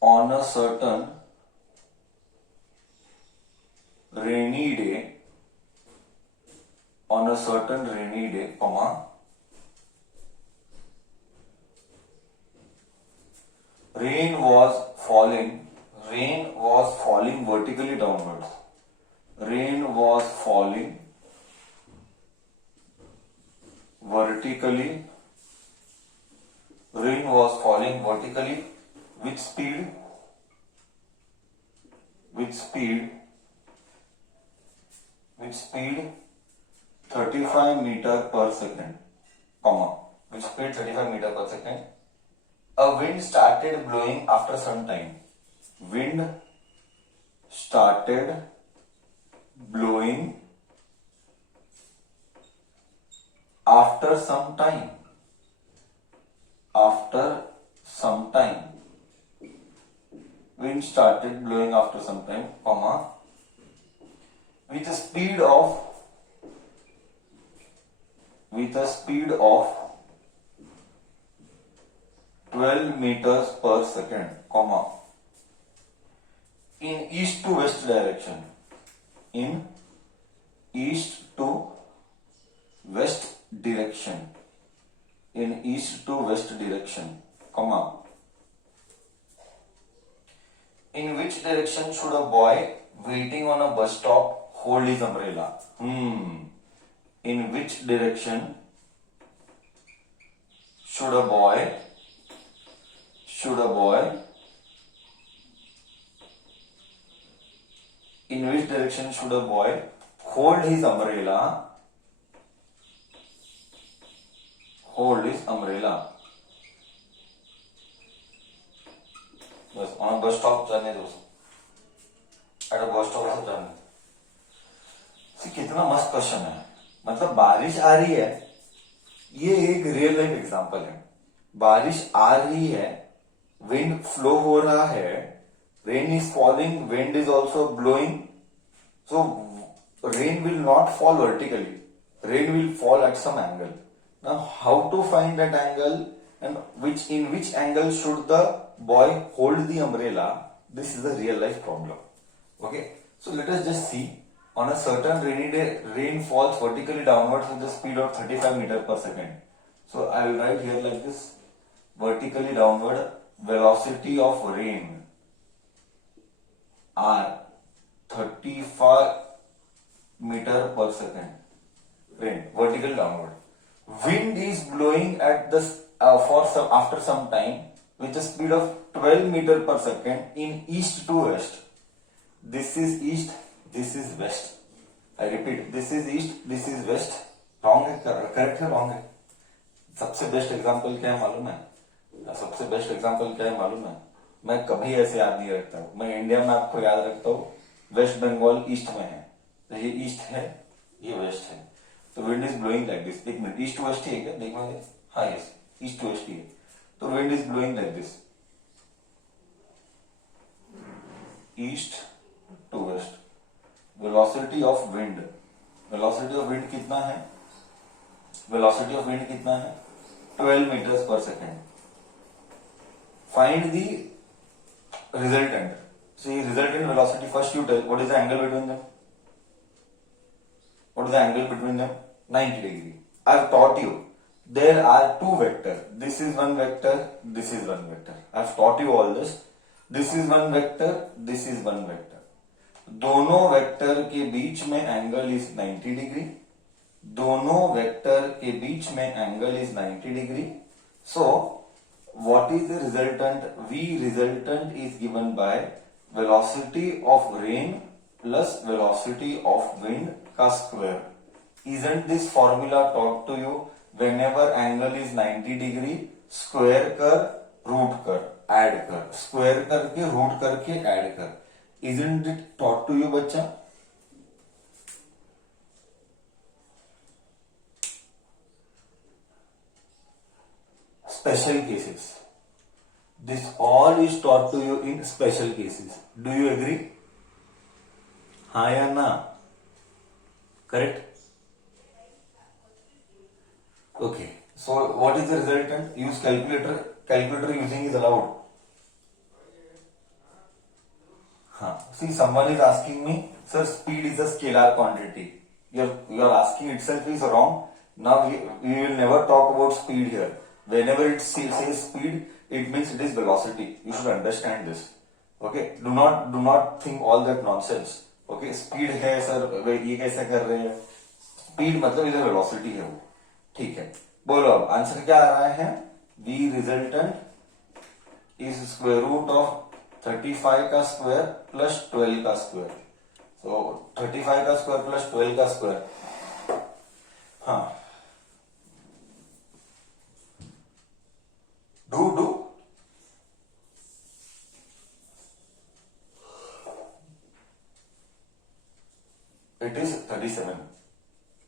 on a certain rainy day, on a certain rainy day, comma, rain was falling vertically downwards. Rain was falling vertically. Rain was falling vertically with speed 35 meter per second, comma, with speed 35 meter per second. A wind started blowing after some time. Wind started blowing after some time. After some time. Wind started blowing after some time, comma, with a speed of 12 meters per second, comma, in east to west direction. In east to west direction. In east to west direction, comma. In which direction should a boy waiting on a bus stop hold his umbrella? In which direction should a boy in which direction should a boy hold his umbrella? Hold his umbrella. बस on a bus stop जाने दो. At a bus stop से जाने. कितना मस्त question है. मतलब बारिश आ रही है, ये एक रियल लाइफ एग्जांपल है. बारिश आ रही है, विंड फ्लो हो रहा है, rain is falling, wind is also blowing. So rain will not fall vertically, rain will fall at some angle. Now how to find that angle and in which angle should the boy hold the umbrella? This is a real life problem. Okay, so let us just see. On a certain rainy day, rain falls vertically downwards with the speed of 35 meter per second. So I will write here like this: vertically downward, velocity of rain are 35 meter per second. Rain vertically downward. Wind is blowing at the after some time with a speed of 12 meter per second in east to west. This is east, this is west. I repeat, this is east, this is west. Wrong है, correct है, wrong है. सबसे best example क्या है मालूम है? सबसे best example क्या है मालूम है? मैं कभी ऐसे याद नहीं रखता हूँ. मैं इंडिया मैप को याद रखता हूँ. वेस्ट बंगाल ईस्ट में है, तो ये ईस्ट है, ये वेस्ट है. तो wind is blowing like this. एक मिनट, ईस्ट वेस्ट ही है क्या? देखो, हाँ यस, ईस्ट टू वेस्ट ही है. तो wind is blowing like this, east to west. Velocity of wind, velocity of wind कितना है? वेलोसिटी ऑफ विंड कितना है? 12 मीटर्स पर second. Find the resultant. See, resultant velocity, first you tell what is the angle between them. What is the angle between them? 90 degree. I have taught you. There are two vectors. This is one vector, this is one vector. I have taught you all this. This is one vector, this is one vector. दोनों vector के बीच में angle is 90 degree. दोनों vector के बीच में angle is 90 degree. So what is the resultant? V resultant is given by velocity of rain plus velocity of wind का square. Isn't this formula taught to you? Whenever angle is 90 degree, square कर, root कर, add कर, square करके root करके add कर. Isn't it taught to you बच्चा? Special cases. This all is taught to you in special cases. Do you agree? हाँ या ना? Correct? Okay. So what is the resultant? Use calculator. Calculator using is allowed. हाँ, see, someone is asking me, sir, speed is a scalar quantity. Your asking itself is wrong. Now we will never talk about speed here. Whenever it says speed, it means it is velocity. You should understand this. Okay, do not think all that nonsense. Okay, speed है sir, ये कैसे कर रहे हैं? Speed मतलब इधर velocity है वो. ठीक है, बोलो अब आंसर क्या आ रहा है? V resultant is square root of 35 का स्क्वायर प्लस 12 का स्क्वायर. तो 35 का स्क्वायर प्लस 12 का स्क्वायर. हाँ, do it is 37.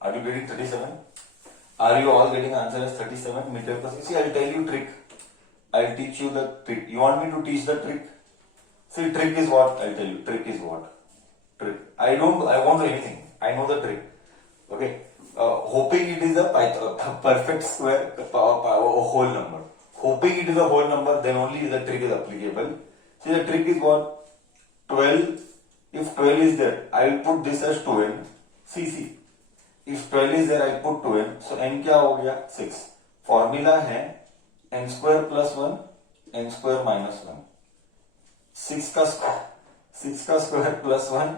Are you getting 37? Are you all getting answer as 37 meter per second? See, I'll tell you trick. I'll teach you the trick. You want me to teach the trick? See, trick is what? I'll tell you. Trick is what? Trick. I won't do anything. I know the trick. Okay. Hoping it is a perfect square, a whole number. Hoping it is a whole number, then only the trick is applicable. See, the trick is what? 12. If 12 is there, I will put this as 2n. See. If 12 is there, I put 2n. So n क्या हो गया? 6. Formula है n square plus 1, n square minus 1. 6 का square plus 1,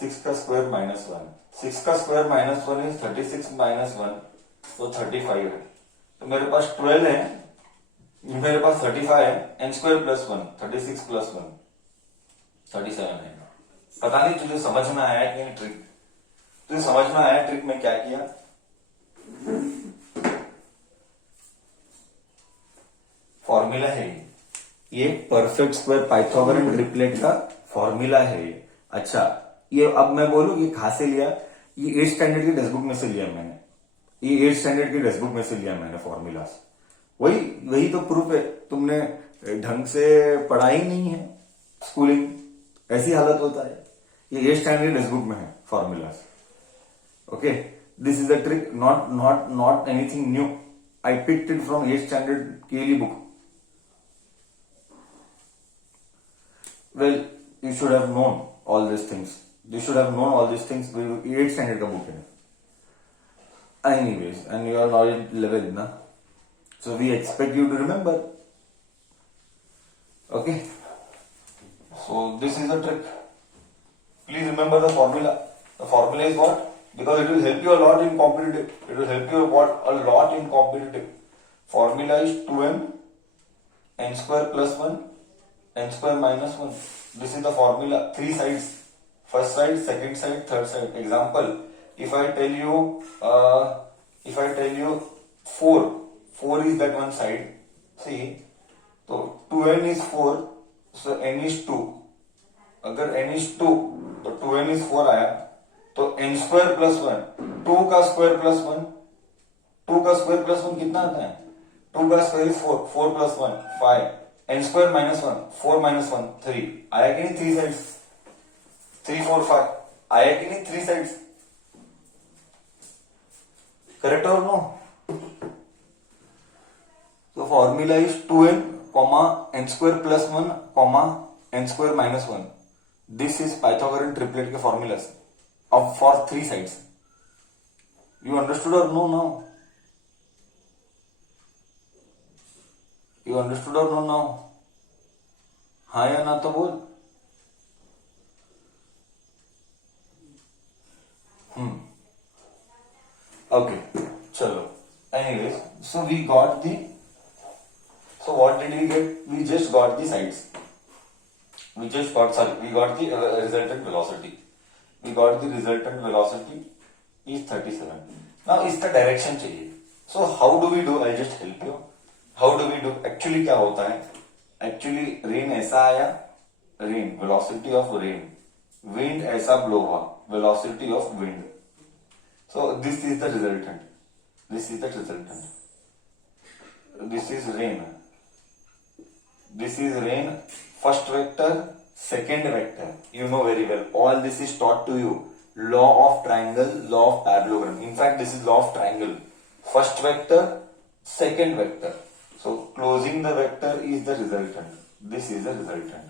6 का square minus 1. 6 का square minus 1 is 36 minus 1, तो 35 है. तो मेरे पास 12 है, मेरे पास 35 है, n square plus 1, 36 plus 1, 37 है. पता नहीं तुझे समझ में आया कि नहीं ट्रिक? तुझे समझ में आया ट्रिक में क्या किया? फॉर्मूला है ये परफेक्ट स्क्वायर पाइथागोरन ट्रिपलेट का फॉर्मूला है ये. अच्छा, ये अब मैं बोलूं ये कहां से लिया? ये 8th स्टैंडर्ड की टेक्स्ट बुक में से लिया मैंने. ये 8th स्टैंडर्ड की टेक्स्ट बुक में से लिया मैंने फॉर्मूलास. वही तो प्रूफ है. तुमने ढंग से पढ़ा ही नहीं है. स्कूलिंग ऐसी हालत होता है. ये 8th स्टैंडर्ड टेक्स्ट बुक में है formulas. Okay, this is the trick, not anything new. I picked it from 8th standard केली book. Well, you should have known all these things. You should have known all these things. 8th standard का book है. Anyways, and your knowledge level ना. So we expect you to remember. Okay. So this is a trick. Please remember the formula. The formula is what? Because it will help you a lot in competitive. It will help you a lot in competitive. Formula is 2n, n square plus 1, n square minus 1. This is the formula. 3 sides. First side, second side, third side. Example, if I tell you 4 is that one side. See, so 2n is 4, so n is 2. अगर n is 2, तो 2n is 4 आया, तो n square plus 1, 2 का square plus 1, 2 का square plus 1 कितना आता है? 2 का square is 4, 4 plus 1, 5. n square minus 1, 4 minus 1, 3. आया कि नहीं 3 साइड्स? 3, 4, 5. आया कि नहीं 3 साइड्स? Correct or no? तो formula is 2n, n square plus 1, n square minus 1. This is Pythagorean triplet के फॉर्मूलास अब for 3 sides. You understood or no now? You understood or no now? हाँ या ना तो बोल. Okay, चलो. Anyways, so we got the. So what did we get? We just got the sides. We got the resultant velocity. We got the resultant velocity is 37. Now इसका direction चाहिए. So how do we do? I'll just help you. How do we do? Actually क्या होता है? Actually rain ऐसा आया, rain, velocity of rain. Wind ऐसा blow हुआ, velocity of wind. So this is the resultant. This is the resultant. This is rain. This is rain. First vector, second vector. You know very well. All this is taught to you. Law of triangle, law of parallelogram. In fact, this is law of triangle. First vector, second vector. So closing the vector is the resultant. This is the resultant.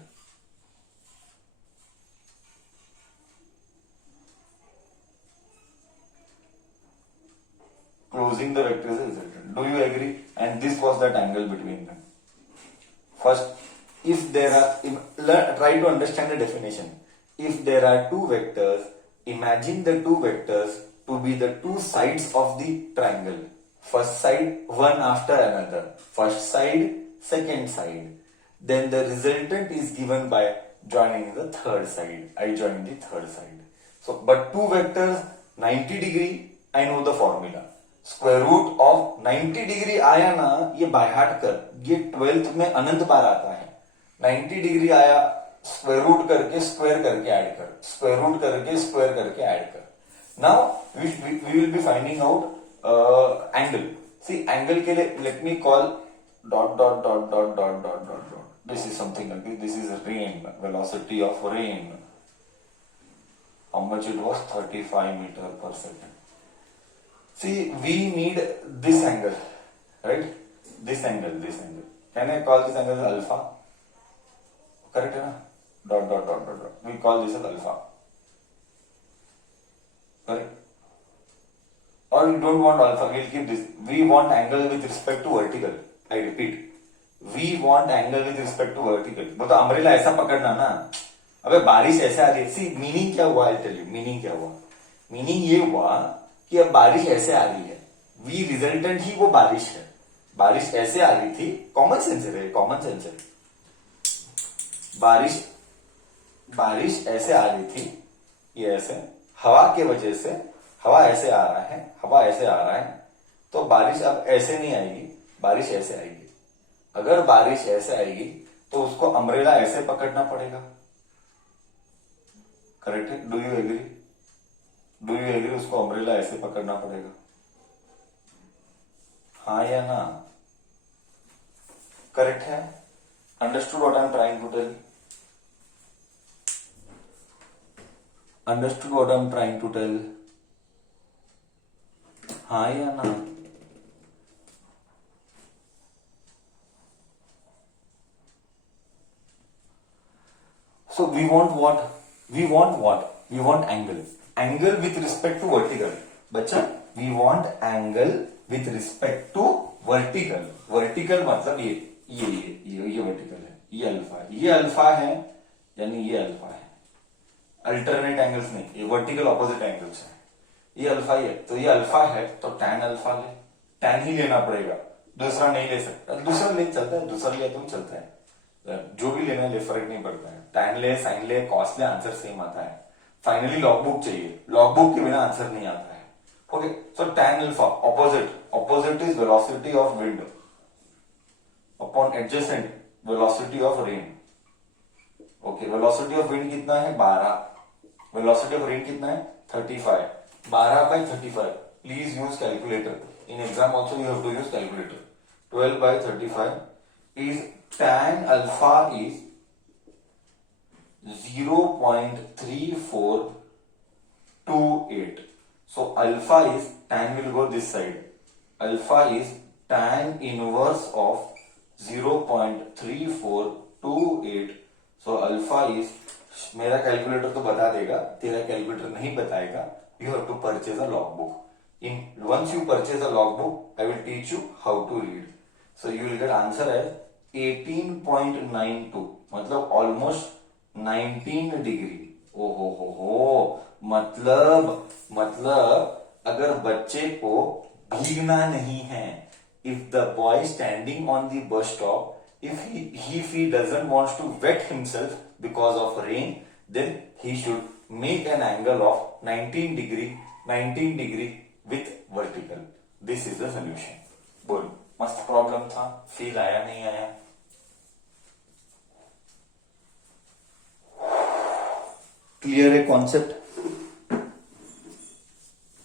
closing the vector is the resultant. Do you agree? And this was that angle between them. First, if there are, try to understand the definition. If there are two vectors, imagine the two vectors to be the two sides of the triangle. First side, one after another. First side, second side. Then the resultant is given by joining the third side. I join the third side. So, but two vectors, 90 degree, I know the formula. Square root of 90 degree आया ना, ये by heart कर, ये 12th में अनंत बार आता है. 90 degree आया, square root करके स्क्वायर करके ऐड कर, स्क्वायर रूट करके स्क्वायर करके ऐड कर. Now we will be finding out angle. C angle के लिए let me call dot dot dot dot dot dot dot dot. This is something like this is rain, velocity of rain. How much it was? 35 metre per second. See, we need this angle, right? This angle. Can I call this angle as alpha? Correct है ना? Dot dot dot dot dot. We call this as alpha. Correct? Or we don't want alpha. We'll keep this. We want angle with respect to vertical. I repeat. We want angle with respect to vertical. वो तो umbrella ऐसा पकड़ना ना. अबे बारिश ऐसे आ रही है. See, meaning क्या हुआ? I'll tell you. Meaning क्या हुआ? Meaning ये हुआ कि अब बारिश ऐसे आ रही है. वी रिजल्टेंट ही वो बारिश है. बारिश ऐसे आ रही थी. कॉमन सेंस है, कॉमन सेंस है. बारिश ऐसे आ रही थी. ये ऐसे हवा के वजह से, हवा ऐसे आ रहा है, हवा ऐसे आ रहा है. तो बारिश अब ऐसे नहीं आएगी, बारिश ऐसे आएगी. अगर बारिश ऐसे आएगी तो उसको अम्ब्रेला ऐसे पकड़ना पड़ेगा. करेक्ट है? Do you agree? Do you agree? उसको अम्ब्रेला ऐसे पकड़ना पड़ेगा. हाँ या ना? करेक्ट है? Understood what I am trying to tell? Understood what I am trying to tell? हाँ या ना? So we want what? We want what? We want angle. Angle with respect to vertical. बच्चा, we want angle with respect to vertical. Vertical मतलब ये vertical है. ये alpha है, यानी ये अल्फा है. अल्टरनेट एंगल्स नहीं, ये वर्टिकल ऑपोजिट एंगल्स है. ये अल्फा ही है, तो ये अल्फा है तो tan अल्फा ले. tan ही लेना पड़ेगा, दूसरा नहीं ले सकता. दूसरा ले चलता है, दूसरा ले तो चलता है. जो भी लेना ले, फर्क नहीं पड़ता है. tan ले, sin ले, cos ले, आंसर सेम आता है. फाइनली लॉग बुक चाहिए. लॉग बुक के बिना आंसर नहीं आता है. Okay, so tan alpha opposite is velocity of wind upon adjacent velocity of rain. Okay, velocity of wind कितना है? 12. वेलोसिटी ऑफ रेन कितना है? 35. 12/35. Please use calculator. In exam also you have to use calculator. 12/35 is tan alpha is 0.3428. So alpha is, tan will go this side. Alpha is tan inverse of 0.3428. So alpha is, मेरा calculator तो बता देगा, तेरा calculator नहीं बताएगा. You have to purchase a logbook. Once you purchase a logbook, I will teach you how to read. So you will get answer as 18.92, मतलब almost 19 degree. ओहो हो, मतलब अगर बच्चे को भीगना नहीं है, if the boy standing on the bus stop, if he doesn't want to wet himself because of rain, then he should make an angle of 19 degree with vertical. This is the solution. बोल, मस्त problem था. Feel आया नहीं आया? Clear है concept?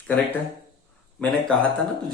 Correct है? मैंने कहा था ना तुझे